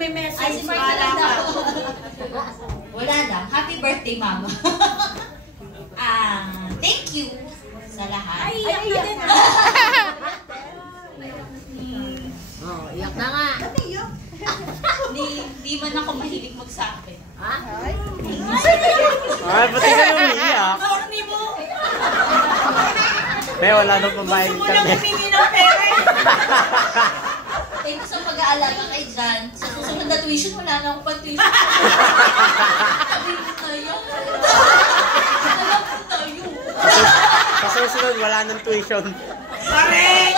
May message wala lang. Happy birthday, Mama. Thank you sa lahat. Ay, iyak na. Oh, iyak na nga. Di man ako mahilig magsabi. Ha? Ay, pati ka umiiyak. Corny mo. May wala nang pambayad Gusto mo lang humingi ng pera. Thank you sa pag-aalaga kay Jan. Sa susunod na tuition, wala na akong pa-tuition. Sabi mo tayo. Alam mo tayo. Sa susunod, wala nang tuition. Correct!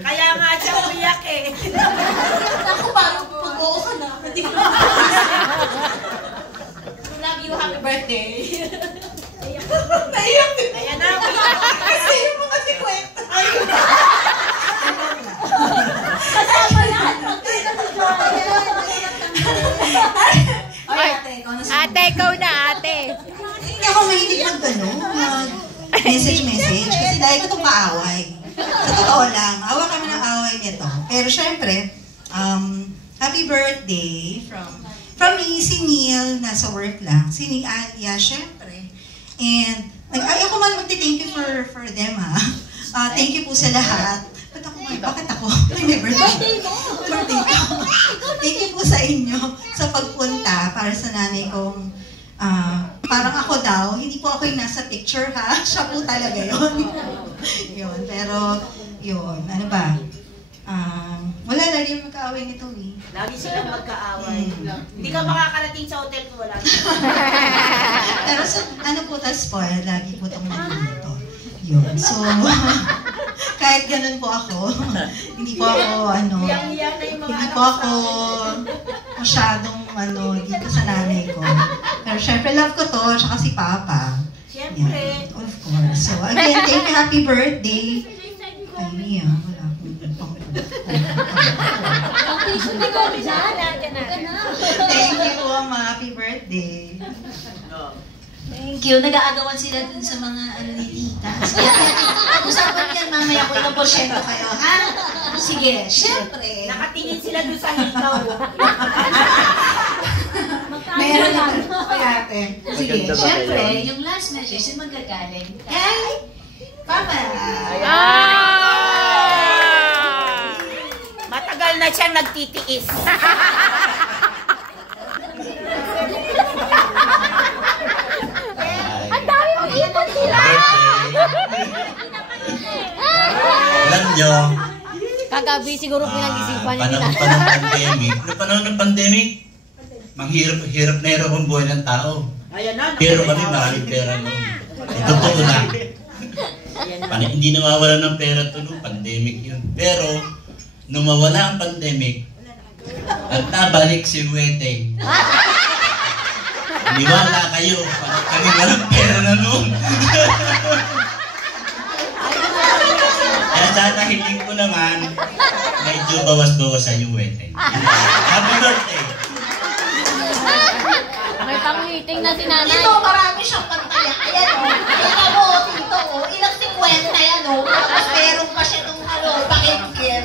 Kaya nga siya umiyak eh. Ako, parang pag-oo ka na. Hindi ko love you, happy birthday. Naiyak din. Ayan na. Kasi mo kasi kwenta. Kasama yan. Ate, ikaw na, ate. Hindi ako mahilig mag-message. Kasi dahil ko itong kaaway. Sa totoo lang, awa kami ng away nito. Pero syempre, happy birthday from me, si Neil, nasa work lang. Si Alia, syempre. And, ako man magti-thank you for them, ha. Thank you po sa lahat. Bakit ako? May birthday mo! Birthday ko. Thank you po sa inyo sa pagpunta para sa nanay kong parang ako daw, hindi po ako yung nasa picture, ha? Siya po talaga yun. Yun, pero yun, ano ba? Wala lagi yung magkaaway nito, eh. Lagi silang magkaaway. Hindi ka makakarating sa hotel kung wala. Pero ano po, spoil, lagi po itong nandito. Yun, so, kahit ganun po ako, hindi po ako, hindi po ako masyadong, dito sa nanay ko. Pero syempre, love ko to, tsaka si Papa. Siyempre. Yeah, of course. So, again, thank you, happy birthday. Ay, wala akong Thank you, Mama, happy birthday. Thank you. Nag-aagawan sila dun sa mga ni tita. Usapan yan mamaya kung ilang porsyento kayo, ha? Sige, syempre. Nakatingin sila doon sa hikaw. Meron naman. Ate. Sige, syempre, yung last message yung magagaling. Kay Papa. Matagal na siyang nagtitiis. Alam nyo, Kagabi siguro pinag-isipan niya nila. panahon ng pandemic, manghirap na hirap ang buhay ng tao. Ayan na. Pero kami maraming pera noon. Totoo na. Hindi nawawala ng pera ito noong pandemic yun. Pero, nung mawala ang pandemic, at nabalik si Wete, niwala kayo, kami walang pera na noon. Kaya sana hiling ko naman, medyo bawas-bawas sa iyo, Wete. Happy birthday! May pang-meeting na si nanay. Dito, marami siyang pantaya. Ayan o. Ayan mo, dito o. Ilang 50 yan o. Tapos meron pa siya itong pakit-kit.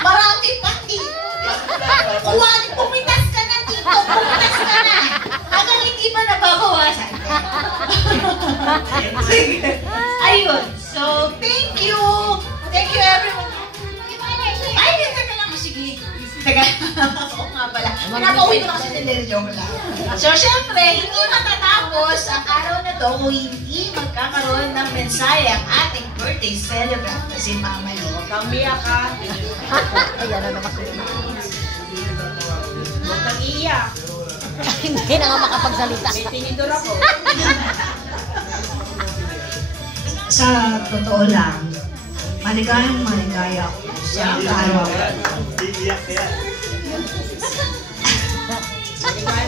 Marami pa dito. Juan, pumitas ka na dito. Pumitas ka na. Hanggang hindi pa nababawasan. Sige. Ayun. So, thank you. Thank you everyone. Ay, dito na lang. Sige. Teka. Oo nga pala. Pinapauwi ko na kasi joke lang. So, syempre, hindi matatapos ang araw na to kung hindi magkakaroon ng mensahe ang ating birthday celebrant na si Mama Lo. Kamiyak ka. Ayan na naman. Huwag kang iiyak. Hindi na nga makapagsalita. May tinidor ako. Sa totoo lang, maligaya ako sa araw.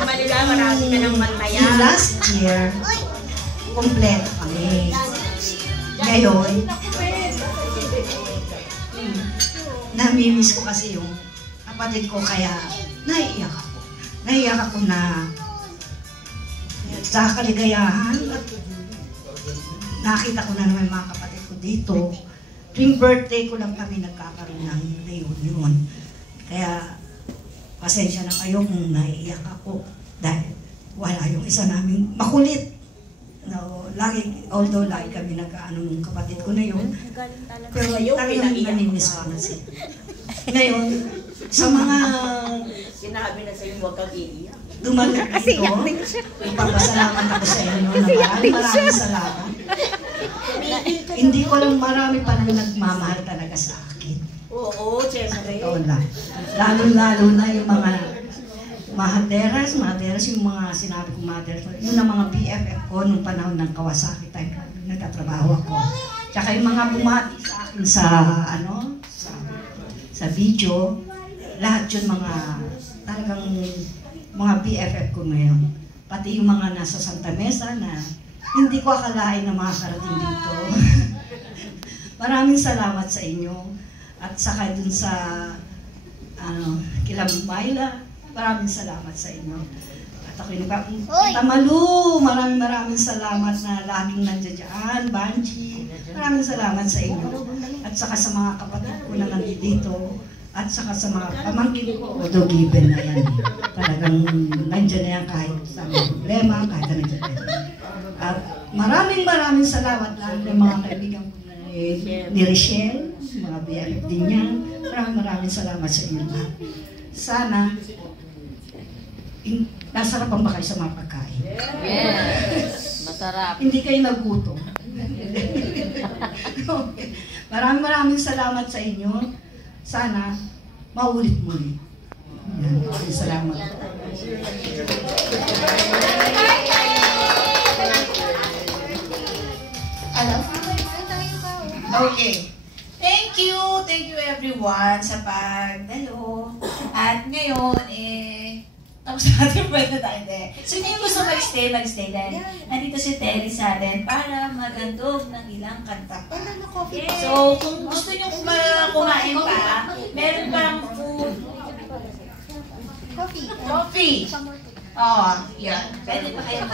Maligay, marami ka ng mataya. Last year, kompleto kami. Ngayon, namimiss ko kasi yung kapatid ko, kaya naiiyak ako. Naiiyak ako na sa kaligayahan. Nakita ko na naman mga kapatid ko dito. Tuwing birthday ko lang kami nagkakaroon ng reunion. Kaya pasensya na kayo kung naiiyak ako dahil wala yung isa naming makulit. No, although lagi kami nag-ano ng kapatid ko na yun, pero talagang namimiss ko na siya. Ngayon, sa mga Sinabi na sa'yo, huwag kang iiyak. dumating dito, ipapasalamat ako sa inyo na maraming salamat. Hindi ko lang marami pa nang nagmamahal talaga sa akin. Oo, siyempre. Totoo lang. Lalo-lalo na yung mga mahaderas, yung mga sinabi kong mahaderas, yun ang mga BFF ko nung panahon ng Kawasaki time nagtatrabaho ako. Tsaka yung mga bumati sa akin sa video, lahat yun mga talagang mga BFF ko ngayon. Pati yung mga nasa Santa Mesa na hindi ko akalain na makakarating dito. Maraming salamat sa inyo. At saka dun sa kila Myla, maraming salamat sa inyo. At ako yung Tamalu, maraming salamat na laging nandiyan dyan. Banji, maraming salamat sa inyo. At saka sa mga kapatid ko na nandito. At saka sa mga pamangkin ko, although given na yan. Talagang nandiyan na yan kahit sa mga problema, kahit na nandiyan na yan. At maraming salamat lang ng mga kaibigan ko ni Richelle, mga BFF din yan. Maraming salamat sa inyo lahat. Sana, nasarapan ba kayo sa mga pagkain? Yes! Masarap. Hindi kayo nagutom. Okay. Maraming salamat sa inyo. Sana, maulit muli. Maraming salamat. Okay. Thank you everyone sa pagdalo. At ngayon, tapos natin pwede tayo din. So, hindi gusto mag-stay din. Nandito si Terry sa atin para magandog ng ilang kanta pa. So, kung gusto nyo kumain pa, meron pang food. Coffee. Oh, yan. Pwede pa kayo